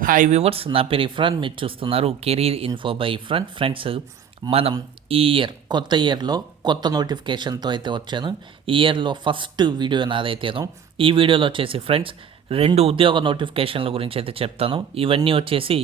Hi viewers నా పేరు ఇఫ్రాన్. మీరు చూస్తున్నారు career info by Ifran. Friends మనం ఈ ఇయర్ కొత్త ఇయర్లో కొత్త నోటిఫికేషన్తో అయితే వచ్చాను. ఈ ఇయర్లో ఫస్ట్ వీడియో నాదైతేను. ఈ వీడియోలో వచ్చేసి ఫ్రెండ్స్ రెండు ఉద్యోగ నోటిఫికేషన్ల గురించి అయితే చెప్తాను. ఇవన్నీ వచ్చేసి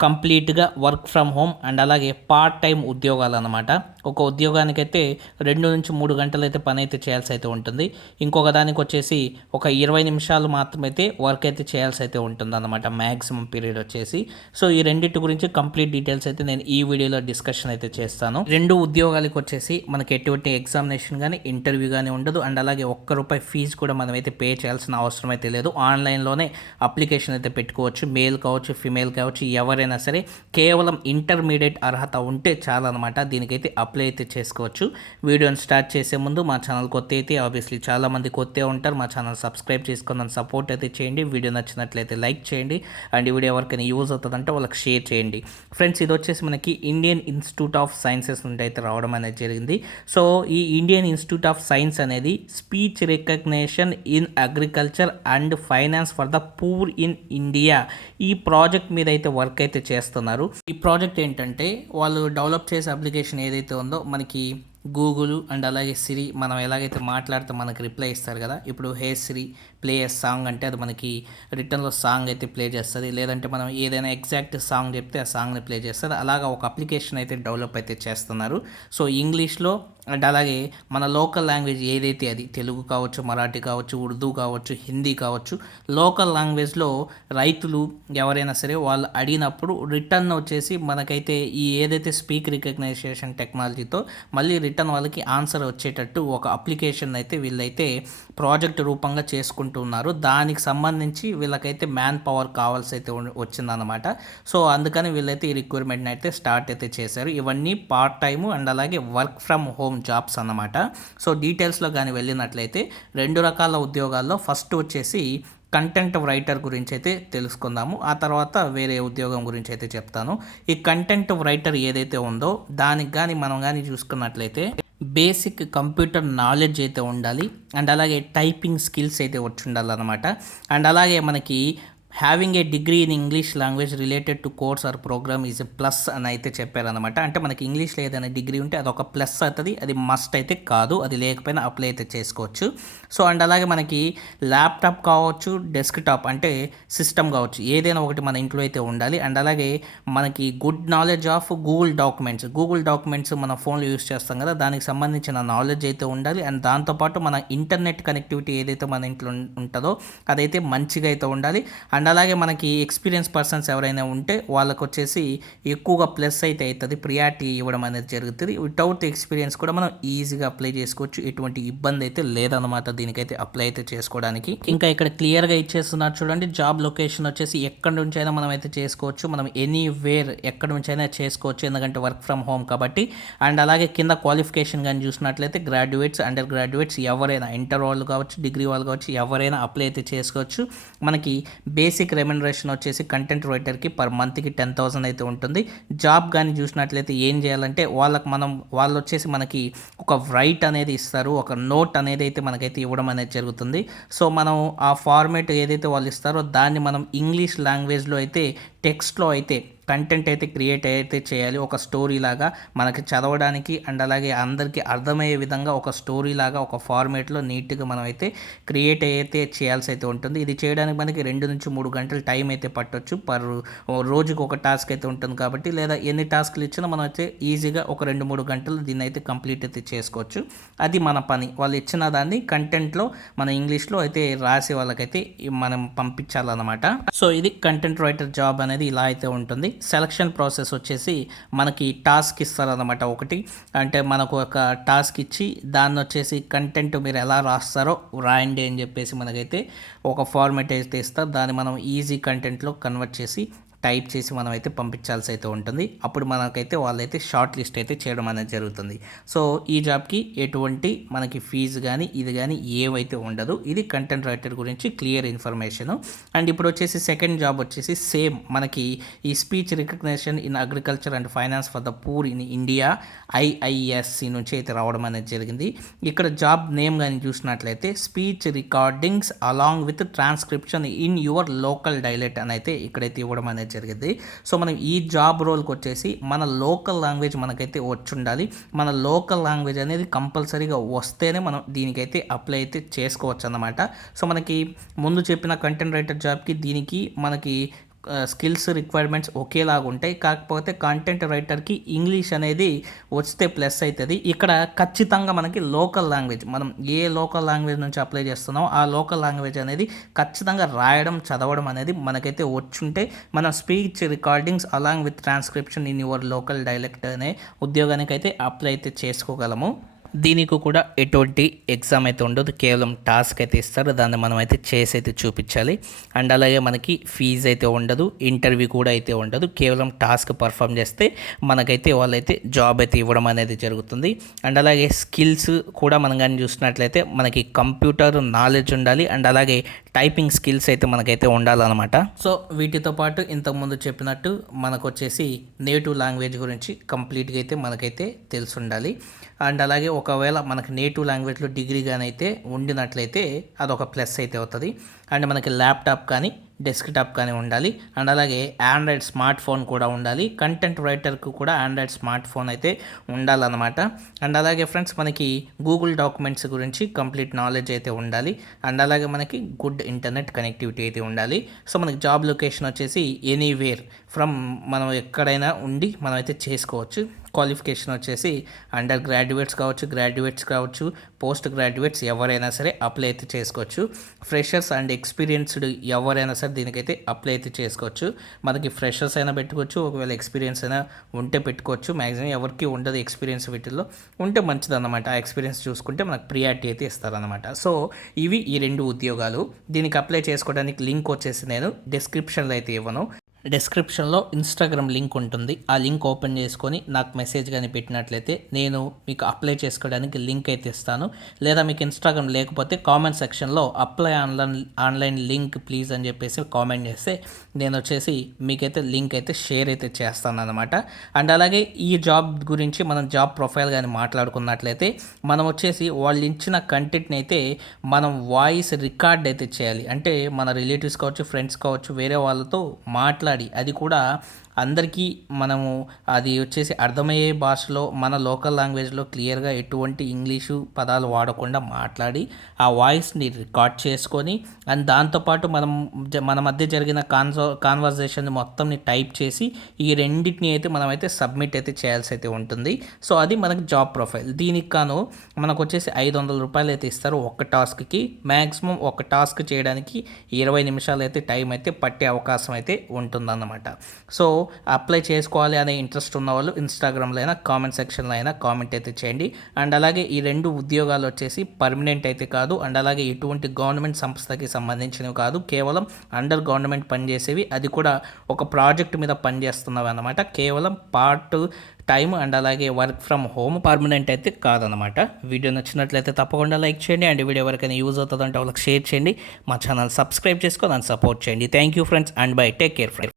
కంప్లీట్గా వర్క్ ఫ్రమ్ హోమ్ అండ్ అలాగే పార్ట్ టైం ఉద్యోగాలు అనమాట ఒక ఉద్యోగానికైతే రెండు నుంచి మూడు గంటలు అయితే పని అయితే చేయాల్సి అయితే ఉంటుంది. ఇంకొక దానికి వచ్చేసి ఒక ఇరవై నిమిషాలు మాత్రమైతే వర్క్ అయితే చేయాల్సి అయితే ఉంటుంది అనమాట మ్యాక్సిమం పీరియడ్ వచ్చేసి. సో ఈ రెండింటి గురించి కంప్లీట్ డీటెయిల్స్ అయితే నేను ఈ వీడియోలో డిస్కషన్ అయితే చేస్తాను. రెండు ఉద్యోగాలకు వచ్చేసి మనకి ఎటువంటి ఎగ్జామినేషన్ కానీ ఇంటర్వ్యూ కానీ ఉండదు. అండ్ అలాగే ఒక్క రూపాయి ఫీజు కూడా మనం అయితే పే చేయాల్సిన అవసరం అయితే లేదు. ఆన్లైన్లోనే అప్లికేషన్ అయితే పెట్టుకోవచ్చు. మేల్ కావచ్చు ఫిమేల్ కావచ్చు ఎవరైనా సరే కేవలం ఇంటర్మీడియట్ అర్హత ఉంటే చాలన్నమాట. దీనికైతే అప్లై అయితే చేసుకోవచ్చు. వీడియోని స్టార్ట్ చేసే ముందు మా ఛానల్ కొత్త అయితే ఆబ్వియస్లీ చాలామంది కొత్త ఉంటారు. మా ఛానల్ సబ్స్క్రైబ్ చేసుకుని సపోర్ట్ అయితే చేయండి. వీడియో నచ్చినట్లయితే లైక్ చేయండి. అండ్ ఈ వీడియో ఎవరికైనా యూజ్ అవుతుందంటే వాళ్ళకి షేర్ చేయండి. ఫ్రెండ్స్ ఇది వచ్చేసి మనకి ఇండియన్ ఇన్స్టిట్యూట్ ఆఫ్ సైన్సెస్ నుండి అయితే రావడం అనేది జరిగింది. సో ఈ ఇండియన్ ఇన్స్టిట్యూట్ ఆఫ్ సైన్స్ అనేది speech recognition in agriculture and finance for the poor in India ఈ ప్రాజెక్ట్ మీద అయితే వర్క్ అయితే చేస్తున్నారు. ఈ ప్రాజెక్ట్ ఏంటంటే వాళ్ళు డెవలప్ చేసే అప్లికేషన్ ఏదైతే ఉందో మనకి గూగుల్ అండ్ అలాగే సిరి మనం ఎలాగైతే మాట్లాడితే మనకి రిప్లై ఇస్తారు కదా ఇప్పుడు హే సిరి ప్లే సాంగ్ అంటే అది మనకి రిటర్న్లో సాంగ్ అయితే ప్లే చేస్తుంది. లేదంటే మనం ఏదైనా ఎగ్జాక్ట్ సాంగ్ చెప్తే ఆ సాంగ్ని ప్లే చేస్తుంది. అలాగా ఒక అప్లికేషన్ అయితే డెవలప్ అయితే చేస్తున్నారు. సో ఇంగ్లీష్లో అండ్ అలాగే మన లోకల్ లాంగ్వేజ్ ఏదైతే అది తెలుగు కావచ్చు మరాఠీ కావచ్చు ఉర్దూ కావచ్చు హిందీ కావచ్చు లోకల్ లాంగ్వేజ్లో రైతులు ఎవరైనా సరే వాళ్ళు అడిగినప్పుడు రిటర్న్ వచ్చేసి మనకైతే ఈ ఏదైతే స్పీక్ రికగ్నైజేషన్ టెక్నాలజీతో మళ్ళీ రిటర్న్ వాళ్ళకి ఆన్సర్ వచ్చేటట్టు ఒక అప్లికేషన్ అయితే వీళ్ళైతే ప్రాజెక్ట్ రూపంగా చేసుకుంటున్నారు దానికి సంబంధించి వీళ్ళకైతే మ్యాన్ పవర్ కావాల్సి అయితే వచ్చిందనమాట సో అందుకని వీళ్ళైతే ఈ రిక్వైర్మెంట్ని అయితే స్టార్ట్ అయితే చేశారు. ఇవన్నీ పార్ట్ టైము అండ్ అలాగే వర్క్ ఫ్రమ్ హోమ్ జాబ్స్ అన్నమాట. సో డీటెయిల్స్లో కానీ వెళ్ళినట్లయితే రెండు రకాల ఉద్యోగాల్లో ఫస్ట్ వచ్చేసి కంటెంట్ రైటర్ గురించి అయితే తెలుసుకుందాము. ఆ తర్వాత వేరే ఉద్యోగం గురించి అయితే చెప్తాను. ఈ కంటెంట్ రైటర్ ఏదైతే ఉందో దానికి కానీ మనం కానీ చూసుకున్నట్లయితే బేసిక్ కంప్యూటర్ నాలెడ్జ్ అయితే ఉండాలి. అండ్ అలాగే టైపింగ్ స్కిల్స్ అయితే వచ్చి ఉండాలన్నమాట. అండ్ అలాగే మనకి having a degree in English language related to course or programme is a plus అని అయితే చెప్పారనమాట అంటే మనకి ఇంగ్లీష్లో ఏదైనా డిగ్రీ ఉంటే అది ఒక ప్లస్ అవుతుంది. అది మస్ట్ అయితే కాదు. అది లేకపోయినా అప్లై అయితే చేసుకోవచ్చు. సో అండ్ అలాగే మనకి ల్యాప్టాప్ కావచ్చు డెస్క్టాప్ అంటే సిస్టమ్ కావచ్చు. ఏదైనా ఒకటి మన ఇంట్లో అయితే ఉండాలి. అండ్ అలాగే మనకి good knowledge of Google documents Google documents మన ఫోన్లో యూస్ చేస్తాం కదా. దానికి సంబంధించిన నాలెడ్జ్ అయితే ఉండాలి. అండ్ దాంతోపాటు మన ఇంటర్నెట్ కనెక్టివిటీ ఏదైతే మన ఇంట్లో ఉంటుందో అదైతే మంచిగా అయితే ఉండాలి. అండ్ అండ్ అలాగే మనకి ఎక్స్పీరియన్స్ పర్సన్స్ ఎవరైనా ఉంటే వాళ్ళకు వచ్చేసి ఎక్కువగా ప్లస్ అయితే అవుతుంది ప్రియారిటీ ఇవ్వడం అనేది జరుగుతుంది. వితౌట్ ఎక్స్పీరియన్స్ కూడా మనం ఈజీగా అప్లై చేసుకోవచ్చు. ఎటువంటి ఇబ్బంది అయితే లేదన్నమాట దీనికైతే అప్లై అయితే చేసుకోవడానికి. ఇంకా ఇక్కడ క్లియర్గా ఇచ్చేస్తున్నారు చూడండి జాబ్ లొకేషన్ వచ్చేసి ఎక్కడి నుంచి అయినా మనం అయితే చేసుకోవచ్చు. మనం ఎనీవేర్ ఎక్కడి నుంచి అయినా చేసుకోవచ్చు ఎందుకంటే వర్క్ ఫ్రమ్ హోమ్ కాబట్టి. అండ్ అలాగే కింద క్వాలిఫికేషన్ కానీ చూసినట్లయితే గ్రాడ్యుయేట్స్ అండర్ గ్రాడ్యుయేట్స్ ఎవరైనా ఇంటర్ వాళ్ళు కావచ్చు డిగ్రీ వాళ్ళు కావచ్చు ఎవరైనా అప్లై అయితే చేసుకోవచ్చు. మనకి బేసిక్ రెమ్యునరేషన్ వచ్చేసి కంటెంట్ రైటర్కి పర్ మంత్కి టెన్ థౌసండ్ అయితే ఉంటుంది. జాబ్ కానీ చూసినట్లయితే ఏం చేయాలంటే వాళ్ళకి మనం వాళ్ళు వచ్చేసి మనకి ఒక రైట్ అనేది ఇస్తారు ఒక నోట్ అనేది అయితే మనకైతే ఇవ్వడం అనేది జరుగుతుంది. సో మనం ఆ ఫార్మేట్ ఏదైతే వాళ్ళు ఇస్తారో దాన్ని మనం ఇంగ్లీష్ లాంగ్వేజ్లో అయితే టెక్స్ట్లో అయితే కంటెంట్ అయితే క్రియేట్ అయితే చేయాలి. ఒక స్టోరీ లాగా మనకి చదవడానికి అండ్ అలాగే అందరికీ అర్థమయ్యే విధంగా ఒక స్టోరీ లాగా ఒక ఫార్మేట్లో నీట్గా మనం అయితే క్రియేట్ అయితే చేయాల్సి అయితే ఉంటుంది. ఇది చేయడానికి మనకి రెండు నుంచి మూడు గంటలు టైం అయితే పట్టొచ్చు. పర్ రోజుకి ఒక టాస్క్ అయితే ఉంటుంది కాబట్టి లేదా ఎన్ని టాస్క్లు ఇచ్చినా మనం అయితే ఈజీగా ఒక రెండు మూడు గంటలు దీన్ని అయితే కంప్లీట్ అయితే చేసుకోవచ్చు. అది మన పని. వాళ్ళు ఇచ్చిన దాన్ని కంటెంట్లో మన ఇంగ్లీష్లో అయితే రాసి వాళ్ళకైతే మనం పంపించాలన్నమాట. సో ఇది కంటెంట్ రైటర్ జాబ్ అనేది ఇలా అయితే ఉంటుంది. సెలక్షన్ ప్రాసెస్ వచ్చేసి మనకి టాస్క్ ఇస్తారన్నమాట ఒకటి. అంటే మనకు ఒక టాస్క్ ఇచ్చి దాన్ని వచ్చేసి కంటెంట్ మీరు ఎలా రాస్తారో రాయండి అని చెప్పేసి మనకైతే ఒక ఫార్మేట్ అయితే ఇస్తారు. దాన్ని మనం ఈజీ కంటెంట్లో కన్వర్ట్ చేసి టైప్ చేసి మనం అయితే పంపించాల్సి అయితే ఉంటుంది. అప్పుడు మనకైతే వాళ్ళైతే షార్ట్ లిస్ట్ అయితే చేయడం అనేది జరుగుతుంది. సో ఈ జాబ్కి ఎటువంటి మనకి ఫీజు కానీ ఇది కానీ ఏవైతే ఉండదు. ఇది కంటెంట్ రైటర్ గురించి క్లియర్ ఇన్ఫర్మేషన్. అండ్ ఇప్పుడు వచ్చేసి సెకండ్ జాబ్ వచ్చేసి సేమ్ మనకి ఈ speech recognition in agriculture and finance for the poor in India IISc నుంచి అయితే రావడం అనేది జరిగింది. ఇక్కడ జాబ్ నేమ్ కానీ చూసినట్లయితే speech recordings along with transcription in your local dialect అని అయితే ఇక్కడైతే ఇవ్వడం అనేది జరిగింది. సో మనం ఈ జాబ్ రోల్కి వచ్చేసి మన లోకల్ లాంగ్వేజ్ మనకైతే వచ్చి ఉండాలి మన లోకల్ లాంగ్వేజ్ అనేది కంపల్సరీగా వస్తేనే మనం దీనికైతే అప్లై అయితే చేసుకోవచ్చు అన్నమాట సో మనకి ముందు చెప్పిన కంటెంట్ రైటర్ జాబ్కి దీనికి మనకి స్కిల్స్ రిక్వైర్మెంట్స్ ఒకేలాగా ఉంటాయి. కాకపోతే కంటెంట్ రైటర్కి ఇంగ్లీష్ అనేది వస్తే ప్లస్ అవుతుంది ఇక్కడ ఖచ్చితంగా మనకి లోకల్ లాంగ్వేజ్ మనం ఏ లోకల్ లాంగ్వేజ్ నుంచి అప్లై చేస్తున్నామో ఆ లోకల్ లాంగ్వేజ్ అనేది ఖచ్చితంగా రాయడం చదవడం అనేది మనకైతే వచ్చుంటే మనం speech recordings along with transcription in your local dialect అనే ఉద్యోగానికి అయితే అప్లై అయితే చేసుకోగలము. దీనికి కూడా ఎటువంటి ఎగ్జామ్ అయితే ఉండదు. కేవలం టాస్క్ అయితే ఇస్తారు. దాన్ని మనం అయితే చేసి అయితే చూపించాలి. అండ్ అలాగే మనకి ఫీజు అయితే ఉండదు. ఇంటర్వ్యూ కూడా అయితే ఉండదు. కేవలం టాస్క్ పర్ఫామ్ చేస్తే మనకైతే వాళ్ళైతే జాబ్ అయితే ఇవ్వడం అనేది జరుగుతుంది. అండ్ అలాగే స్కిల్స్ కూడా మనం కానీ చూసినట్లయితే మనకి కంప్యూటర్ నాలెడ్జ్ ఉండాలి. అండ్ అలాగే టైపింగ్ స్కిల్స్ అయితే మనకైతే ఉండాలన్నమాట. సో వీటితో పాటు ఇంతకుముందు చెప్పినట్టు మనకు వచ్చేసి నేటివ్ లాంగ్వేజ్ గురించి కంప్లీట్గా అయితే మనకైతే తెలిసి ఉండాలి అండ్ అలాగే ఒకవేళ మనకి నేటివ్ లాంగ్వేజ్లో డిగ్రీ కానీ అయితే ఉండినట్లయితే అదొక ప్లస్ అయితే అవుతుంది. అండ్ మనకి ల్యాప్టాప్ కానీ డెస్క్టాప్ కానీ ఉండాలి. అండ్ అలాగే ఆండ్రాయిడ్ స్మార్ట్ ఫోన్ కూడా ఉండాలి. కంటెంట్ రైటర్కు కూడా ఆండ్రాయిడ్ స్మార్ట్ ఫోన్ అయితే ఉండాలన్నమాట. అండ్ అలాగే ఫ్రెండ్స్ మనకి గూగుల్ డాక్యుమెంట్స్ గురించి కంప్లీట్ నాలెడ్జ్ అయితే ఉండాలి. అండ్ అలాగే మనకి గుడ్ ఇంటర్నెట్ కనెక్టివిటీ అయితే ఉండాలి. సో మనకి జాబ్ లొకేషన్ వచ్చేసి ఎనీవేర్ ఫ్రమ్ మనం ఎక్కడైనా ఉండి మనం అయితే చేసుకోవచ్చు. క్వాలిఫికేషన్ వచ్చేసి అండర్ గ్రాడ్యుయేట్స్ కావచ్చు గ్రాడ్యుయేట్స్ కావచ్చు పోస్ట్ గ్రాడ్యుయేట్స్ ఎవరైనా సరే అప్లై అయితే చేసుకోవచ్చు. ఫ్రెషర్స్ అండ్ ఎక్స్పీరియన్స్డ్ ఎవరైనా సరే దీనికైతే అప్లై అయితే చేసుకోవచ్చు. మనకి ఫ్రెషర్స్ అయినా పెట్టుకోవచ్చు ఒకవేళ ఎక్స్పీరియన్స్ అయినా ఉంటే పెట్టుకోవచ్చు. మ్యాక్సిమం ఎవరికి ఉండదు ఎక్స్పీరియన్స్ వీటిల్లో. ఉంటే మంచిదన్నమాట. ఆ ఎక్స్పీరియన్స్ చూసుకుంటే మనకు ప్రియారిటీ అయితే ఇస్తారనమాట సో ఇవి ఈ రెండు ఉద్యోగాలు. దీనికి అప్లై చేసుకోవడానికి లింక్ వచ్చేసి నేను డిస్క్రిప్షన్లో అయితే ఇవ్వను. డిస్క్రిప్షన్లో ఇన్స్టాగ్రామ్ లింక్ ఉంటుంది. ఆ లింక్ ఓపెన్ చేసుకొని నాకు మెసేజ్ కానీ పెట్టినట్లయితే నేను మీకు అప్లై చేసుకోవడానికి లింక్ అయితే ఇస్తాను. లేదా మీకు ఇన్స్టాగ్రామ్ లేకపోతే కామెంట్ సెక్షన్లో apply online online link please అని చెప్పేసి కామెంట్ చేస్తే నేను వచ్చేసి మీకైతే లింక్ అయితే షేర్ అయితే చేస్తాను అనమాట అండ్ అలాగే ఈ జాబ్ గురించి మనం జాబ్ ప్రొఫైల్ కానీ మాట్లాడుకున్నట్లయితే మనం వచ్చేసి వాళ్ళు ఇచ్చిన కంటెంట్ని అయితే మనం వాయిస్ రికార్డ్ అయితే చేయాలి. అంటే మన రిలేటివ్స్ కావచ్చు ఫ్రెండ్స్ కావచ్చు వేరే వాళ్ళతో మాట్లాడి అది కూడా అందరికీ మనము అది వచ్చేసి అర్థమయ్యే భాషలో మన లోకల్ లాంగ్వేజ్లో క్లియర్గా ఎటువంటి ఇంగ్లీషు పదాలు వాడకుండా మాట్లాడి ఆ వాయిస్ని రికార్డ్ చేసుకొని అండ్ దాంతోపాటు మనం మన మధ్య జరిగిన కాన్సో కాన్వర్జేషన్ మొత్తంని టైప్ చేసి ఈ రెండింటిని అయితే మనం అయితే సబ్మిట్ అయితే చేయాల్సి అయితే ఉంటుంది. సో అది మనకు జాబ్ ప్రొఫైల్. దీనికి కాను మనకు వచ్చేసి ఐదు వందల రూపాయలు అయితే ఇస్తారు ఒక్క టాస్క్కి. మ్యాక్సిమం ఒక టాస్క్ చేయడానికి ఇరవై నిమిషాలు అయితే టైం అయితే పట్టే అవకాశం అయితే ఉంటుంది. ఉందన్నమాట. సో అప్లై చేసుకోవాలి అనే ఇంట్రెస్ట్ ఉన్న వాళ్ళు ఇన్స్టాగ్రామ్లో అయినా కామెంట్ సెక్షన్లో అయినా కామెంట్ అయితే చేయండి. అండ్ అలాగే ఈ రెండు ఉద్యోగాలు వచ్చేసి పర్మనెంట్ అయితే కాదు అండ్ అలాగే ఎటువంటి గవర్నమెంట్ సంస్థకి సంబంధించినవి కాదు. కేవలం అండర్ గవర్నమెంట్ పనిచేసేవి. అది కూడా ఒక ప్రాజెక్ట్ మీద పనిచేస్తున్నవి అనమాట కేవలం పార్ట్ టైం అండ్ అలాగే వర్క్ ఫ్రమ్ హోమ్ పర్మనెంట్ అయితే కాదనమాట వీడియో నచ్చినట్లయితే తప్పకుండా లైక్ చేయండి. అండ్ వీడియో ఎవరికైనా యూజ్ అవుతుందంటే వాళ్ళకి షేర్ చేయండి. మా ఛానల్ సబ్స్క్రైబ్ చేసుకొని దాన్ని సపోర్ట్ చేయండి. Thank you friends and bye take care friends